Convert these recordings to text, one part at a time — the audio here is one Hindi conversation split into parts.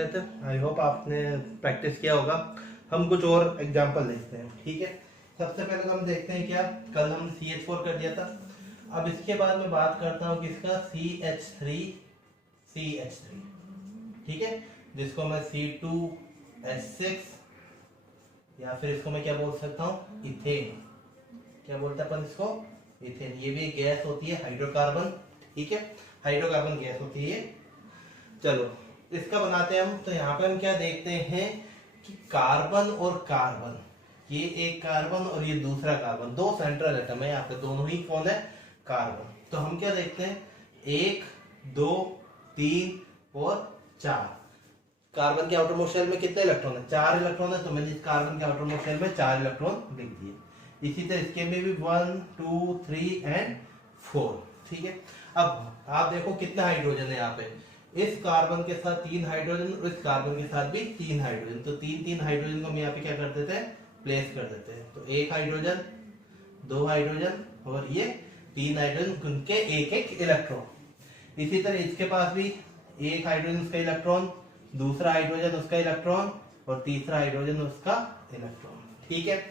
आई होप आपने प्रैक्टिस किया होगा। हम कुछ और एग्जांपल देखते हैं, ठीक है। सबसे पहले तो हम देखते हैं क्या कल हमने CH4 कर दिया था। अब इसके बाद मैं बात करता हूँ किसका, CH3, ठीक है, जिसको मैं C2H6 या फिर इसको मैं क्या बोल सकता हूँ, इथेन। क्या बोलते हैं अपन इसको, इथेन। ये भी एक गैस होती है, हाइड्रोकार्बन, ठीक है, हाइड्रोकार्बन गैस होती है। चलो इसका बनाते हैं हम। तो यहाँ पे हम क्या देखते हैं कि कार्बन और कार्बन, ये एक कार्बन और ये दूसरा कार्बन, दो सेंट्रल एटम है यहाँ पे, दोनों ही कौन है, कार्बन। तो हम क्या देखते हैं, 1 2 3 और 4। कार्बन के आउटर मोस्ट शेल में कितने इलेक्ट्रॉन है, 4 इलेक्ट्रॉन है। तो मैंने इस कार्बन के आउटर मोस्ट शेल में 4 इलेक्ट्रॉन लिख दिए। इसी तरह इसके में भी 1 2 3 एंड 4, ठीक है। अब आप देखो कितना हाइड्रोजन है यहाँ पे, इस कार्बन के साथ 3 हाइड्रोजन और इस कार्बन के साथ भी 3 हाइड्रोजन। तो 3 हाइड्रोजन को हम यहाँ पे क्या कर देते हैं, प्लेस कर देते हैं। तो 1 हाइड्रोजन, 2 हाइड्रोजन और ये 3 हाइड्रोजन, उनके एक इलेक्ट्रॉन। इसी तरह इसके पास भी 1 हाइड्रोजन उसका इलेक्ट्रॉन, दूसरा हाइड्रोजन उसका इलेक्ट्रॉन और तीसरा हाइड्रोजन उसका इलेक्ट्रॉन, ठीक है।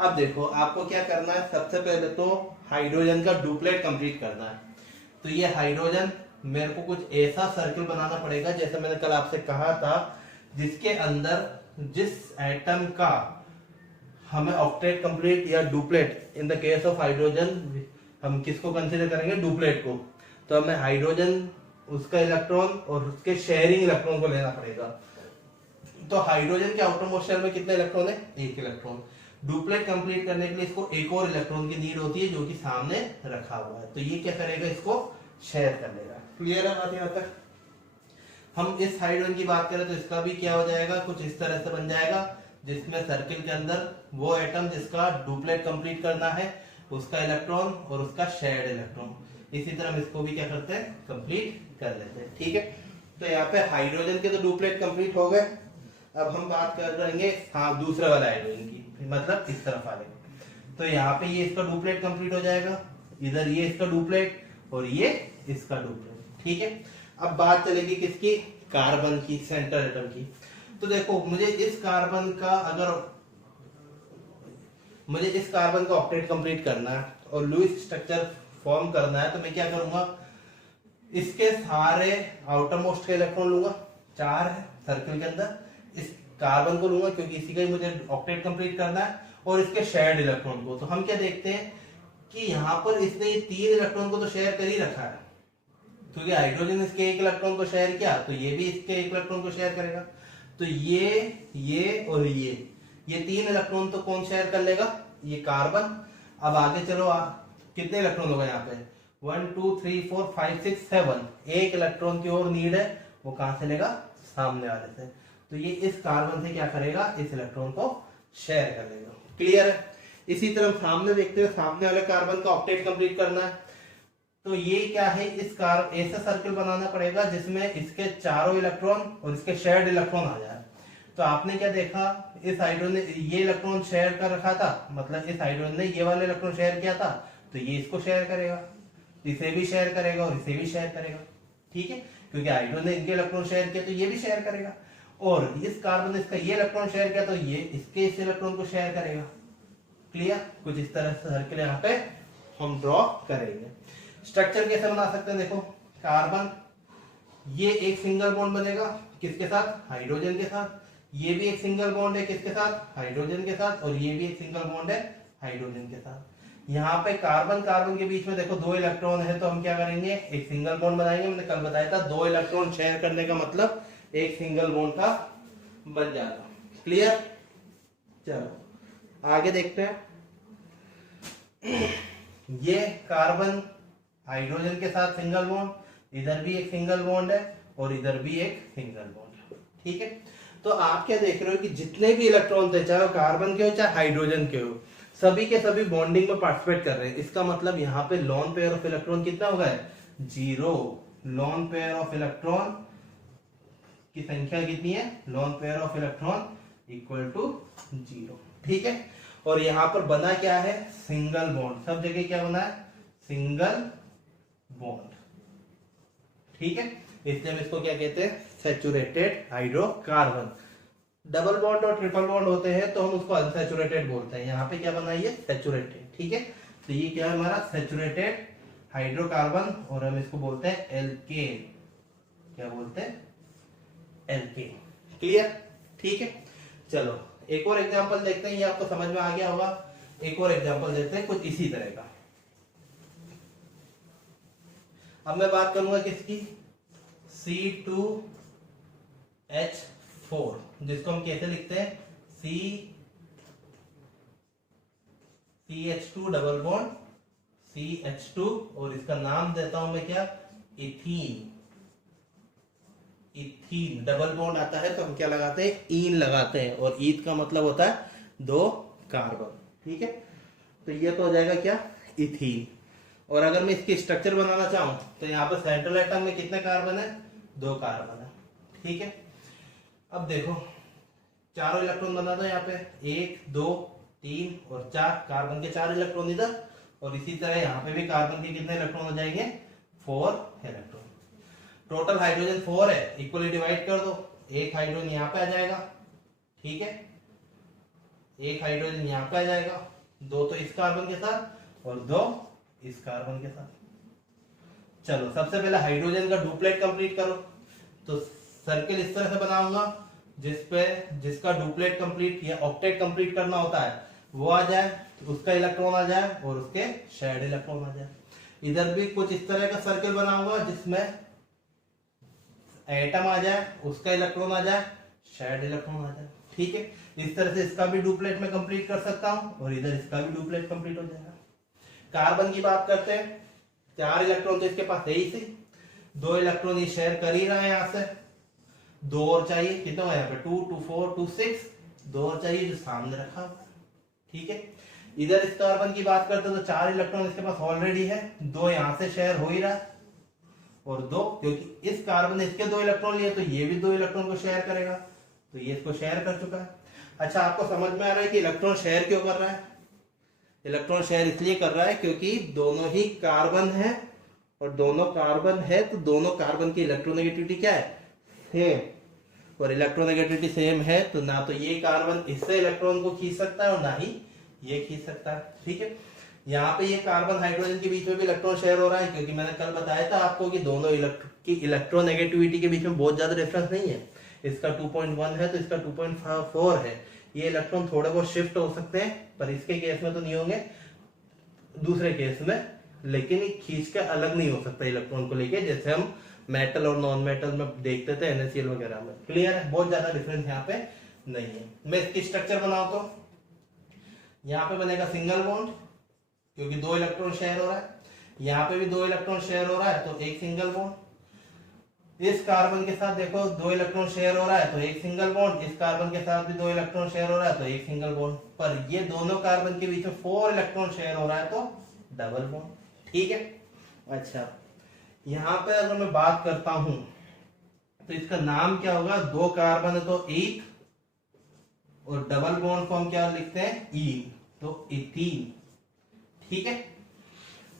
अब देखो आपको क्या करना है, सबसे पहले तो हाइड्रोजन का डुप्लेट कंप्लीट करना है। तो ये हाइड्रोजन मेरे को कुछ ऐसा सर्कल बनाना पड़ेगा, जैसे मैंने कल आपसे कहा था, जिसके अंदर जिस एटम का हमें ऑक्टेट कंप्लीट या duplet, in the case of hydrogen हम किसको कंसीडर करेंगे, डुप्लेट को। तो हमें हाइड्रोजन उसका इलेक्ट्रॉन और उसके शेयरिंग इलेक्ट्रॉन को लेना पड़ेगा। तो हाइड्रोजन के आउटर मोस्ट शेल में कितने इलेक्ट्रॉन है, 1 इलेक्ट्रॉन। डुप्लेट कंप्लीट करने के लिए इसको एक और इलेक्ट्रॉन की नीड होती है, जो कि सामने रखा हुआ है। तो ये क्या करेगा, इसको शेयर कर लेगा। क्लियर है बात यहाँ तक। हम इस हाइड्रोजन की बात करें तो इसका भी क्या हो जाएगा, कुछ इस तरह से बन जाएगा, जिसमें सर्किल के अंदर वो एटम जिसका डुप्लेट कंप्लीट करना है, उसका इलेक्ट्रॉन और उसका शेयर्ड इलेक्ट्रॉन। इसी तरह हम इसको भी क्या करते हैं, कंप्लीट कर लेते हैं, ठीक है। तो यहाँ पे हाइड्रोजन के तो डुप्लेट कंप्लीट हो गए। अब हम बात कर रहेंगे हाँ दूसरे वाले हाइड्रोजन की, मतलब इस तरफ वाले। तो यहाँ पे ये इसका डुप्लेट कंप्लीट हो जाएगा, इधर ये इसका डुप्लेट और ये इसका डुप्लेट, ठीक है। अब बात चलेगी किसकी, कार्बन की, सेंट्रल एटम की। तो देखो मुझे इस कार्बन का ऑक्टेट कंप्लीट करना है और लुईस स्ट्रक्चर फॉर्म करना है। तो मैं क्या करूंगा, इसके सारे आउटर मोस्ट के इलेक्ट्रॉन लूंगा, 4 है सर्किल के अंदर। इस कार्बन को लूंगा क्योंकि इसी का ही मुझे ऑक्टेट कंप्लीट करना है, और इसके शेयर्ड इलेक्ट्रॉन को। तो हम क्या देखते हैं कि यहाँ पर इसने ये 3 इलेक्ट्रॉन को तो शेयर कर ही रखा है, क्योंकि हाइड्रोजन इसके 1 इलेक्ट्रॉन को शेयर किया, तो ये भी इसके 1 इलेक्ट्रॉन को शेयर करेगा। तो ये और ये 3 इलेक्ट्रॉन तो कौन शेयर कर लेगा, ये कार्बन। अब आगे चलो, कितने इलेक्ट्रॉन होगा यहाँ पे, 1 2 3 4 5 6 7, 1 इलेक्ट्रॉन की और नीड है, वो कहां से लेगा, सामने वाले से। तो ये इस कार्बन से क्या करेगा, इस इलेक्ट्रॉन को शेयर कर लेगा। क्लियर है। इसी तरह सामने देखते हैं, सामने वाले कार्बन का ऑक्टेट कंप्लीट करना है। तो ये क्या है, इस ऐसा सर्कल बनाना पड़ेगा जिसमें इसके चारों इलेक्ट्रॉन और इसके शेयर्ड इलेक्ट्रॉन आ जाए। तो आपने क्या देखा, इस हाइड्रोजन ने ये इलेक्ट्रॉन शेयर कर रखा था, मतलब इस हाइड्रोजन ने ये वाला इलेक्ट्रॉन शेयर किया था, तो ये इसको शेयर करेगा, इसे भी शेयर करेगा और इसे भी शेयर करेगा, ठीक है। क्योंकि हाइड्रोजन ने इनके इलेक्ट्रॉन शेयर किया तो ये भी शेयर करेगा, और इस कार्बन ने इसका ये इलेक्ट्रॉन शेयर किया तो ये इसके इस इलेक्ट्रॉन को शेयर करेगा। क्लियर। कुछ इस तरह से सर्किल यहाँ पे हम ड्रॉ करेंगे। स्ट्रक्चर कैसे बना सकते हैं, देखो कार्बन, ये एक सिंगल बॉन्ड बनेगा किसके साथ, हाइड्रोजन के साथ। ये भी एक सिंगल बॉन्ड है किसके साथ, हाइड्रोजन के साथ। और ये भी एक सिंगल बॉन्ड है हाइड्रोजन के साथ। यहाँ पे कार्बन कार्बन के बीच में देखो 2 इलेक्ट्रॉन है, तो हम क्या करेंगे, एक सिंगल बॉन्ड बनाएंगे। मैंने कल बताया था 2 इलेक्ट्रॉन शेयर करने का मतलब एक सिंगल बॉन्ड का बन जाता। क्लियर। चलो आगे देखते हैं। ये कार्बन हाइड्रोजन के साथ सिंगल बॉन्ड, इधर भी एक सिंगल बॉन्ड है और इधर भी एक सिंगल बॉन्ड है, ठीक है। तो आप क्या देख रहे हो कि जितने भी इलेक्ट्रॉन थे, चाहे कार्बन के हो चाहे हाइड्रोजन के हो, सभी के सभी बॉन्डिंग में पार्टिसिपेट कर रहे हैं। इसका मतलब यहाँ पे लॉन पेयर ऑफ इलेक्ट्रॉन कितना होगा, 0। लॉन पेयर ऑफ इलेक्ट्रॉन की संख्या कितनी है, lone pair of electron equal to 0, ठीक है। और यहाँ पर बना क्या है, सिंगल बॉन्ड। सब जगह क्या बना है, सिंगल बॉन्ड, ठीक है। इसलिए हम इसको क्या कहते हैं, अनसैचुरेटेड हाइड्रोकार्बन। डबल बॉन्ड और ट्रिपल बॉन्ड होते हैं तो हम उसको अनसैचुरेटेड बोलते हैं। यहाँ पे क्या बना, ये सैचुरेटेड। ठीक है, तो ये क्या है हमारा सैचुरेटेड हाइड्रोकार्बन और हम इसको बोलते हैं एल्केन। क्या बोलते हैं, एल्केन। क्लियर, ठीक है। चलो एक और एग्जांपल देखते हैं, ये आपको समझ में आ गया होगा। एक और एग्जांपल देखते हैं कुछ इसी तरह का। अब मैं बात करूंगा किसकी, C2H4, जिसको हम कैसे लिखते हैं, CH2 डबल बॉन्ड CH2 और इसका नाम देता हूं मैं क्या, इथीन। इथीन डबल बॉन्ड आता है तो हम क्या लगाते हैं, ईन लगाते हैं, और ईथ का मतलब होता है 2 कार्बन। ठीक है, तो ये तो हो जाएगा क्या, इथीन। और अगर मैं इसकी स्ट्रक्चर बनाना चाहूं तो यहाँ पे सेंट्रल एटम में कितने कार्बन है, 2 कार्बन है। ठीक है, अब देखो चारों इलेक्ट्रॉन बना दो यहाँ पे, 1 2 3 और 4 कार्बन के 4 इलेक्ट्रॉन इधर, और इसी तरह यहाँ पे भी कार्बन के कितने इलेक्ट्रॉन हो जाएंगे, 4 इलेक्ट्रॉन। टोटल हाइड्रोजन 4 है, इक्वली डिवाइड कर दो, एक हाइड्रोजन यहाँ पे आ जाएगा। ठीक है, एक हाइड्रोजन यहाँ पे आ जाएगा, 2 तो इस कार्बन के साथ और 2 इस कार्बन के साथ। चलो सबसे पहले हाइड्रोजन का डुप्लेट कंप्लीट करो, तो सर्किल इस तरह से बनाऊंगा जिसका डुप्लेट कंप्लीट या ऑक्टेट कंप्लीट करना होता है, वो आ जाए, उसका इलेक्ट्रॉन आ जाए और उसके शेयर्ड इलेक्ट्रॉन आ जाए। इधर भी कुछ इस तरह का सर्किल बनाऊंगा जिसमें एटम आ जाए, उसका इलेक्ट्रॉन आ जाए, शेयर्ड इलेक्ट्रॉन आ जाए। ठीक है, इस तरह से इसका भी डुप्लेट में कंप्लीट कर सकता हूं और इधर इसका भी डुप्लेट कंप्लीट हो जाएगा। कार्बन की बात करते हैं, 4 इलेक्ट्रॉन तो इसके पास है ही से, 2 इलेक्ट्रॉन ये शेयर कर ही रहा है यहां से, 2 और चाहिए, कितना है यहाँ पे 2 2 4 2 6, 2 और चाहिए जो सामने रखा हुआ है। ठीक है, इधर इस कार्बन की बात करते हैं तो 4 इलेक्ट्रॉन इसके पास ऑलरेडी है, 2 यहां से शेयर हो ही रहा है और 2, क्योंकि इस कार्बन ने इसके 2 इलेक्ट्रॉन लिए तो ये भी 2 इलेक्ट्रॉन को शेयर करेगा, तो ये इसको शेयर कर चुका है। अच्छा, आपको समझ में आ रहा है कि इलेक्ट्रॉन शेयर क्यों कर रहा है, इलेक्ट्रॉन शेयर इसलिए कर रहा है क्योंकि दोनों ही कार्बन है, और दोनों कार्बन है तो दोनों कार्बन की इलेक्ट्रोनेगेटिविटी क्या है, सेम, और इलेक्ट्रोनेगेटिविटी सेम है तो ना तो ये कार्बन इससे इलेक्ट्रॉन को खींच सकता है और ना ही ये खींच सकता है। ठीक है, यहाँ पे ये कार्बन हाइड्रोजन के बीच में भी इलेक्ट्रॉन शेयर हो रहा है, क्योंकि मैंने कल बताया था आपको कि दोनों की इलेक्ट्रोनेगेटिविटी के बीच में बहुत ज्यादा डिफरेंस नहीं है। इसका 2.1 है तो इसका 2.4 है। ये इलेक्ट्रॉन थोड़े बहुत शिफ्ट हो सकते हैं, पर इसके केस में तो नहीं होंगे, दूसरे केस में, लेकिन ये खींच के अलग नहीं हो सकता इलेक्ट्रॉन को लेके, जैसे हम मेटल और नॉन मेटल में देखते थे NaCl वगैरह में। क्लियर है, बहुत ज्यादा डिफरेंस यहाँ पे नहीं है। मैं इसकी स्ट्रक्चर बनाऊं तो यहाँ पे बनेगा सिंगल बॉन्ड, क्योंकि 2 इलेक्ट्रॉन शेयर हो रहा है, यहाँ पे भी 2 इलेक्ट्रॉन शेयर हो रहा है तो एक सिंगल बॉन्ड। इस कार्बन के साथ देखो 2 इलेक्ट्रॉन शेयर हो रहा है तो एक सिंगल बॉन्ड, इस कार्बन के साथ भी 2 इलेक्ट्रॉन शेयर हो रहा है तो एक सिंगल बॉन्ड, पर ये दोनों कार्बन के बीच में 4 इलेक्ट्रॉन शेयर हो रहा है तो डबल बॉन्ड। ठीक है, अच्छा यहाँ पे अगर मैं बात करता हूं तो इसका नाम क्या होगा, 2 कार्बन है तो ईथ, और डबल बॉन्ड को हम क्या लिखते हैं, ईन, तो इथीन। ठीक है,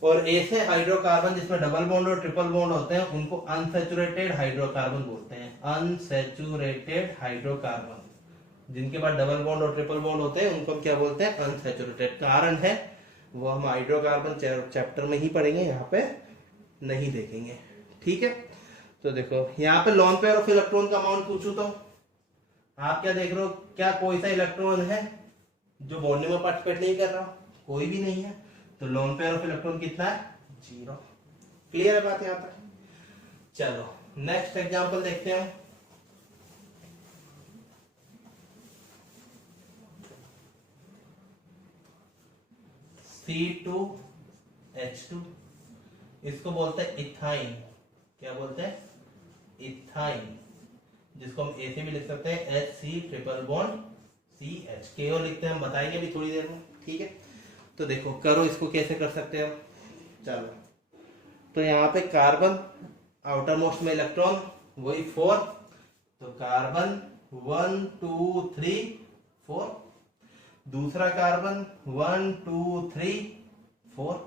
और ऐसे हाइड्रोकार्बन जिसमें डबल बॉन्ड और ट्रिपल बॉन्ड होते हैं उनको अनसैचुरेटेड हाइड्रोकार्बन बोलते हैं। अनसैचुरेटेड हाइड्रोकार्बन जिनके बाद डबल बॉन्ड और ट्रिपल बॉन्ड होते हैं उनको हम क्या बोलते हैं, अनसैचुरेटेड। कारण है वो हम हाइड्रोकार्बन चैप्टर में ही पढ़ेंगे, यहाँ पे नहीं देखेंगे। ठीक है, तो देखो यहाँ पे लोन पेयर ऑफ इलेक्ट्रॉन का अमाउंट पूछूं तो आप क्या देख रहे हो, क्या कोई सा इलेक्ट्रॉन है जो बॉन्डिंग में पार्टिसिपेट नहीं कर रहा, कोई भी नहीं है, तो लोन पेयर ऑफ इलेक्ट्रॉन कितना है, 0। क्लियर है बात यहाँ पर। चलो नेक्स्ट एग्जांपल देखते हैं। C2H2, इसको बोलते हैं इथाइन। क्या बोलते हैं, इथाइन, जिसको हम ऐसे भी लिख सकते हैं HC ट्रिपल बॉन्ड CH, केवल लिखते हैं, हम बताएंगे भी थोड़ी देर में। ठीक है, तो देखो करो इसको कैसे कर सकते हैं। चलो, तो यहाँ पे कार्बन आउटर मोस्ट में इलेक्ट्रॉन वही 4, तो कार्बन 1 2 3 4, दूसरा कार्बन 1 2 3 4,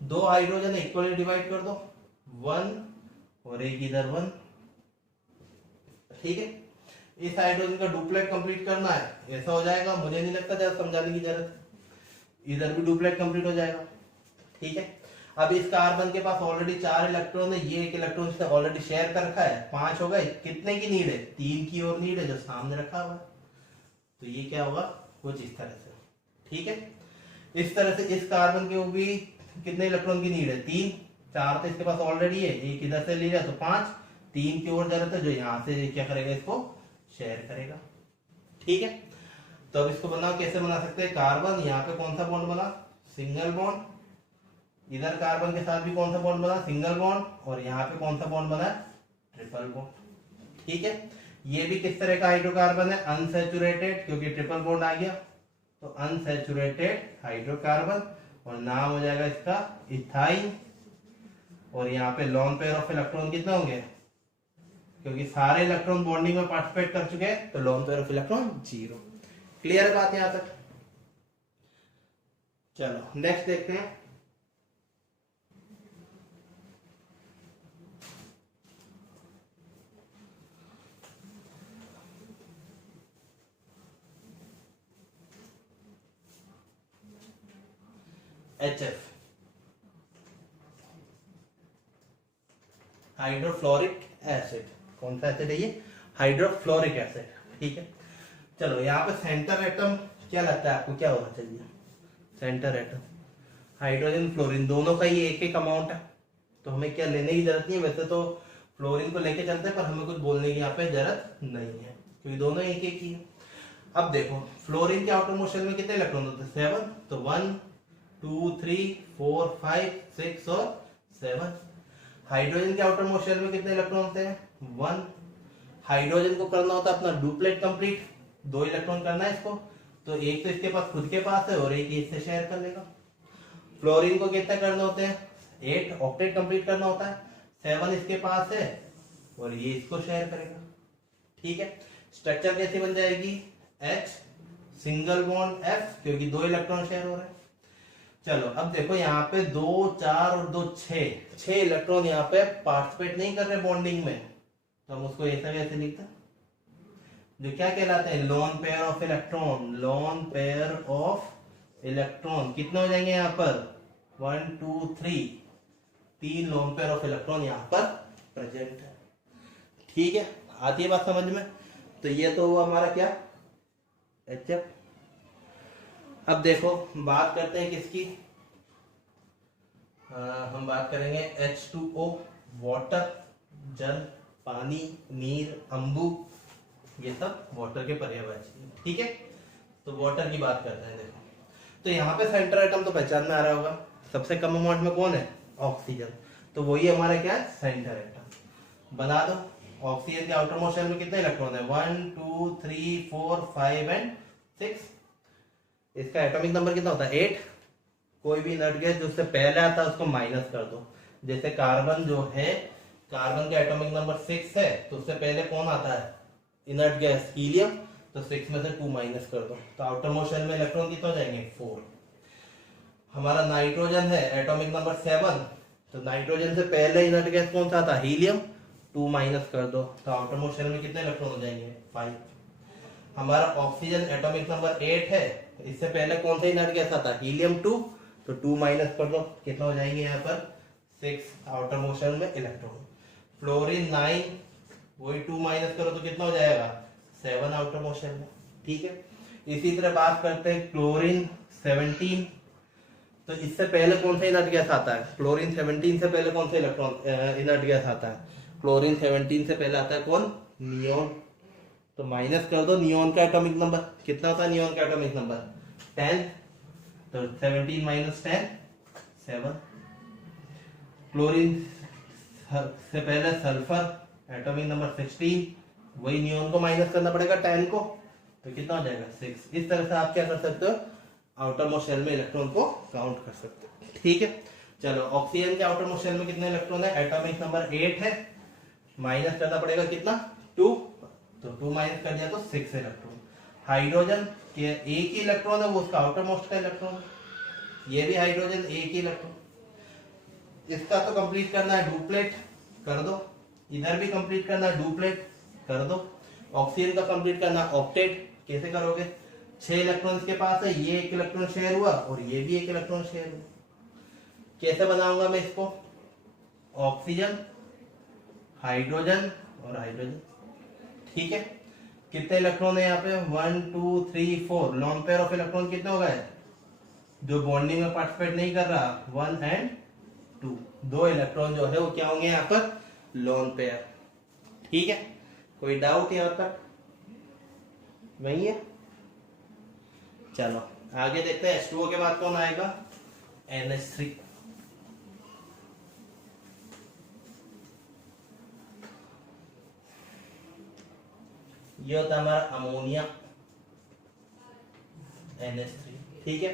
2 हाइड्रोजन इक्वली डिवाइड कर दो, 1 और एक इधर 1, ठीक है, इस हाइड्रोजन का डुप्लेट कंप्लीट करना है, ऐसा हो जाएगा, मुझे नहीं लगता ज्यादा समझाने की जरूरत है, इधर भी डुप्लेट कंप्लीट हो जाएगा। ठीक है, अब इस कार्बन के पास ऑलरेडी 4 इलेक्ट्रॉन है, ये एक इलेक्ट्रॉन इसने ऑलरेडी शेयर कर रखा है, 5 हो गए, कितने की नीड है, 3 की और नीड है जो सामने रखा हुआ है, तो ये क्या होगा कुछ इस तरह से। ठीक है, इस तरह से इस कार्बन के भी कितने इलेक्ट्रॉन की नीड है, 3, 4 तो इसके पास ऑलरेडी है, एक इधर से ले लिया तो 5, 3 की और जरूरत है जो यहाँ से क्या करेगा, इसको शेयर करेगा। ठीक है, तो अब इसको बनाओ, कैसे बना सकते हैं, कार्बन यहाँ पे कौन सा बॉन्ड बना, सिंगल बॉन्ड, इधर कार्बन के साथ भी कौन सा बॉन्ड बना, सिंगल बॉन्ड, और यहाँ पे कौन सा बॉन्ड बना, ट्रिपल बॉन्ड। ठीक है, ये भी किस तरह का हाइड्रोकार्बन है, अनसैचुरेटेड, क्योंकि ट्रिपल बॉन्ड आ गया, तो अनसैचुरेटेड हाइड्रोकार्बन, और नाम हो जाएगा इसका इथाइन, और यहाँ पे लॉन पेयर ऑफ इलेक्ट्रॉन कितने होंगे, क्योंकि सारे इलेक्ट्रॉन बॉन्डिंग में पार्टिसिपेट कर चुके हैं, तो lawn pair of electron 0। Clear है बात यहां तक? चलो नेक्स्ट देखते हैं। HF, हाइड्रोफ्लोरिक एसिड, कौन सा एसिड है ये, हाइड्रोफ्लोरिक एसिड। ठीक है, चलो यहाँ पे सेंटर एटम क्या लगता है आपको, क्या होना चाहिए, सेंटर एटम, हाइड्रोजन फ्लोरीन दोनों का ये एक एक अमाउंट है, तो हमें क्या लेने की जरूरत नहीं है, वैसे तो फ्लोरीन को लेके चलते हैं, पर हमें कुछ बोलने की यहाँ पे जरूरत नहीं है, क्योंकि दोनों एक एक ही है। अब देखो फ्लोरीन के आउटर मोस्ट शेल में कितने इलेक्ट्रॉन होते हैं, 7, तो 1 2 3 4 5 6 और 7। हाइड्रोजन के आउटर मोस्ट शेल में कितने इलेक्ट्रॉन होते हैं, 1। हाइड्रोजन को करना होता है अपना डुप्लेट कंप्लीट, 2 इलेक्ट्रॉन करना है इसको, तो एक तो इसके पास खुद के पास है और एक इससे शेयर कर लेगा। फ्लोरीन को कितने करने होते हैं, 8 ऑक्टेट कंप्लीट करना होता है, 7 इसके पास है और ये इसको शेयर करेगा। ठीक है, स्ट्रक्चर कैसे बन जाएगी, H सिंगल बॉन्ड F, क्योंकि 2 इलेक्ट्रॉन शेयर हो रहे हैं। चलो अब देखो यहाँ पे 2 4 और 2 6 इलेक्ट्रॉन यहाँ पे पार्टिसिपेट नहीं कर रहे बॉन्डिंग में, तो हम उसको ऐसा कैसे लिखते हैं, जो क्या कहलाते हैं, lone pair of electron, lone pair of electron कितने हो जाएंगे यहाँ पर, 1 2 3, 3 लोन पेयर ऑफ इलेक्ट्रॉन यहाँ पर प्रेजेंट है। ठीक है, आती है बात समझ में, तो ये तो हुआ हमारा क्या, HF। अब देखो बात करते हैं किसकी, हम बात करेंगे H2O, वाटर, जल, पानी, नीर, अंबु, ये सब वाटर के पर्यायवाची। ठीक है, तो वाटर की बात करते हैं। देखो तो यहाँ पे सेंटर एटम तो पहचान में आ रहा होगा, सबसे कम अमाउंट में कौन है, ऑक्सीजन, तो वही हमारा क्या है, सेंटर एटम। बना दो, ऑक्सीजन के आउटर मोस्ट शेल में कितने इलेक्ट्रॉन है, 1 2 3 4 5 एंड 6। इसका एटॉमिक नंबर कितना होता है, 8। कोई भी इनर्ट गैस जो उससे पहले आता है उसको माइनस कर दो, जैसे कार्बन जो है, कार्बन का एटॉमिक नंबर 6 है, तो उससे पहले कौन आता है, इनर्ट गैस हीलियम, तो 6 में से 2 माइनस कर दो, तो आउटर मोस्ट शेल में इलेक्ट्रॉन कितना हो जाएंगे, 4। हमारा नाइट्रोजन है, एटॉमिक नंबर 7, तो नाइट्रोजन से पहले इनर्ट गैस कौन सा था, हीलियम, 2 माइनस कर दो, तो आउटर मोस्ट शेल में कितने इलेक्ट्रॉन हो जाएंगे, 5। हमारा ऑक्सीजन एटॉमिक नंबर 8 है, इससे पहले कौन सा इनर्ट गैस आता, हीलियम 2, तो 2 माइनस कर दो, कितना हो जाएंगे यहाँ पर 6 आउटर मोस्ट शेल में इलेक्ट्रॉन। फ्लोरीन 9, वही 2 माइनस करो तो कितना हो जाएगा, 7 आउटर मोस्ट शेल में। ठीक है, इसी तरह बात करते हैं क्लोरीन 17, तो इससे पहले कौन सा इनर्ट गैस आता है, क्लोरीन 17 से पहले कौन सा इलेक्ट्रॉन इनर्ट गैस आता है, क्लोरीन 17 से पहले आता है कौन, नियोन, तो माइनस कर दो, नियोन का एटॉमिक नंबर कितना होता है, नियोन का एटॉमिक नंबर 10, तो 17 माइनस 10 7। क्लोरीन से पहले सल्फर एटॉमिक नंबर 16, वही नियोन को माइनस करना पड़ेगा 10 को, तो कितना हो जाएगा 6। इस तरह से आप क्या कर सकते हो, आउटर मोस्ट शेल में इलेक्ट्रॉन को काउंट कर सकते हो। ठीक है, चलो ऑक्सीजन के आउटर मोस्ट शेल में कितने इलेक्ट्रॉन है, एटॉमिक नंबर 8 है, माइनस करना पड़ेगा कितना 2, तो 2 माइनस कर दिया तो 6 इलेक्ट्रॉन। हाइड्रोजन के एक ही इलेक्ट्रॉन है, वो उसका आउटर मोस्ट का इलेक्ट्रॉन, ये भी हाइड्रोजन एक ही इलेक्ट्रॉन, इसका तो कंप्लीट करना है डुप्लेट कर दो, इधर भी कंप्लीट करना है डुप्लेट कर दो, ऑक्सीजन का कंप्लीट करना ऑक्टेट, कैसे करोगे? 6 इलेक्ट्रॉन इसके पास है, ये 1 इलेक्ट्रॉन शेयर हुआ और ये भी 1 इलेक्ट्रॉन शेयर हुआ। कैसे बनाऊंगा मैं इसको? ऑक्सीजन, हाइड्रोजन और हाइड्रोजन। ठीक है, कितने इलेक्ट्रॉन है यहाँ पे? 1 2 3 4। लॉन पेयर ऑफ इलेक्ट्रॉन कितने हो गए? जो बॉन्डिंग में पार्टिसिपेट नहीं कर रहा 1 एंड 2, 2 इलेक्ट्रॉन जो है वो क्या होंगे यहाँ पर? Lone pair. ठीक है, कोई डाउट यहाँ तक? वही है। चलो आगे देखते हैं H2O के बाद कौन आएगा? NH3। ये होता है हमारा अमोनिया, NH3। ठीक है,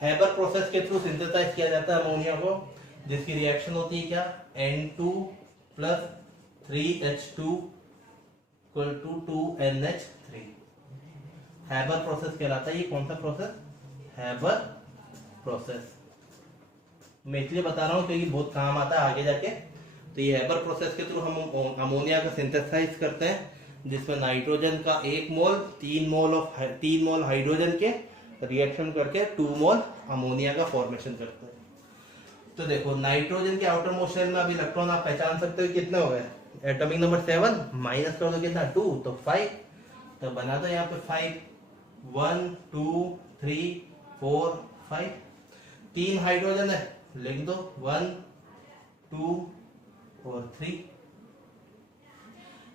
हैबर प्रोसेस के थ्रू सिंथेसाइज किया जाता है अमोनिया को, जिसकी रिएक्शन होती है क्या? N2 plus 3H2 equal to 2NH3। Haber process कहलाता है। ये कौन सा प्रोसेस? Haber process. मैं इसलिए बता रहा हूँ क्योंकि बहुत काम आता है आगे जाके। तो ये हैबर प्रोसेस के थ्रू हम अमोनिया का सिंथेसाइज करते हैं, जिसमें नाइट्रोजन का 1 मोल 3 मोल हाइड्रोजन के रिएक्शन करके 2 मोल अमोनिया का फॉर्मेशन करते हैं। तो देखो नाइट्रोजन के आउटर मोस्ट शेल में अभी इलेक्ट्रॉन आप पहचान सकते हो कितने हो गए? एटॉमिक नंबर 7 माइनस कर दो कितना? 2, तो 5। तो बना दो यहाँ पे 5, 1 2 3 4 5। 3 हाइड्रोजन है, लिख दो 1 2 और 3।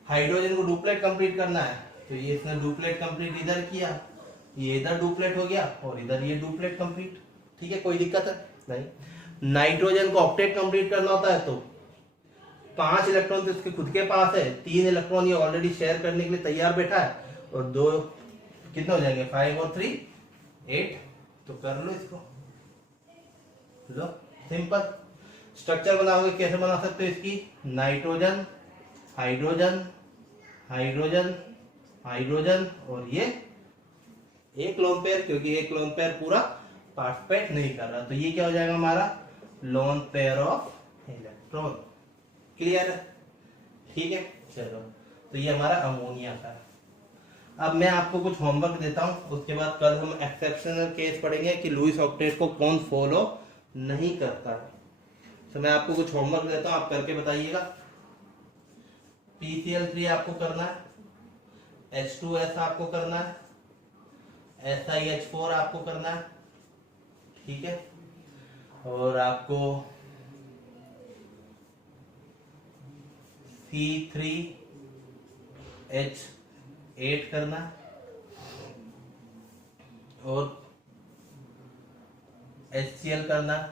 हाइड्रोजन को डुप्लेट कंप्लीट करना है, तो ये इसने डुप्लेट कंप्लीट इधर किया, ये इधर डुप्लेट हो गया और इधर ये डुप्लेट कंप्लीट। ठीक है, कोई दिक्कत है? नहीं। नाइट्रोजन को ऑक्टेट कंप्लीट करना होता है तो 5 इलेक्ट्रॉन तो इसके खुद के पास है, 3 इलेक्ट्रॉन ये ऑलरेडी शेयर करने के लिए तैयार बैठा है, और 2 कितने हो जाएंगे? 5 और 3 8। तो कर लो इसको, लो सिंपल। स्ट्रक्चर बनाओगे कैसे बना सकते हो इसकी? नाइट्रोजन, हाइड्रोजन, हाइड्रोजन, हाइड्रोजन और ये 1 लोन पेयर, क्योंकि 1 लोन पेयर पूरा पार्टिसिपेट नहीं कर रहा, तो ये क्या हो जाएगा हमारा? Lone pair of electron. Clear है? ठीक है, चलो। तो ये हमारा अमोनिया का है। अब मैं आपको कुछ होमवर्क देता हूं, उसके बाद कल हम एक्सेप्शनल केस पढ़ेंगे कि लुईस ऑक्टेट को कौन फॉलो नहीं करता है। तो मैं आपको कुछ होमवर्क देता हूं, आप करके बताइएगा। PCl3 आपको करना है, H2S आपको करना है, SiH4 आपको करना है। ठीक है, और आपको C3H8 करना है, और HCl करना है।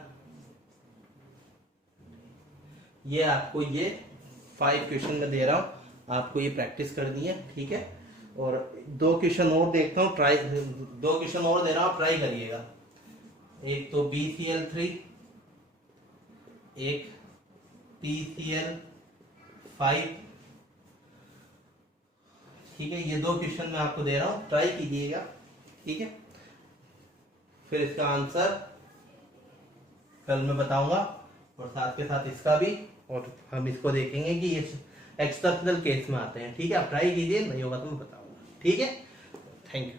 ये आपको ये 5 क्वेश्चन में दे रहा हूं, आपको ये प्रैक्टिस करनी है। ठीक है, और 2 क्वेश्चन और देखता हूँ, 2 क्वेश्चन और दे रहा हूँ, ट्राई करिएगा। एक तो BCl3, एक PCl5। ठीक है, ये 2 क्वेश्चन मैं आपको दे रहा हूं, ट्राई कीजिएगा। ठीक है, फिर इसका आंसर कल मैं बताऊंगा, और साथ के साथ इसका भी, और हम इसको देखेंगे कि ये एक्सेप्शनल केस में आते हैं। ठीक है, आप ट्राई कीजिए, नहीं होगा तो मैं बताऊंगा। ठीक है, थैंक यू।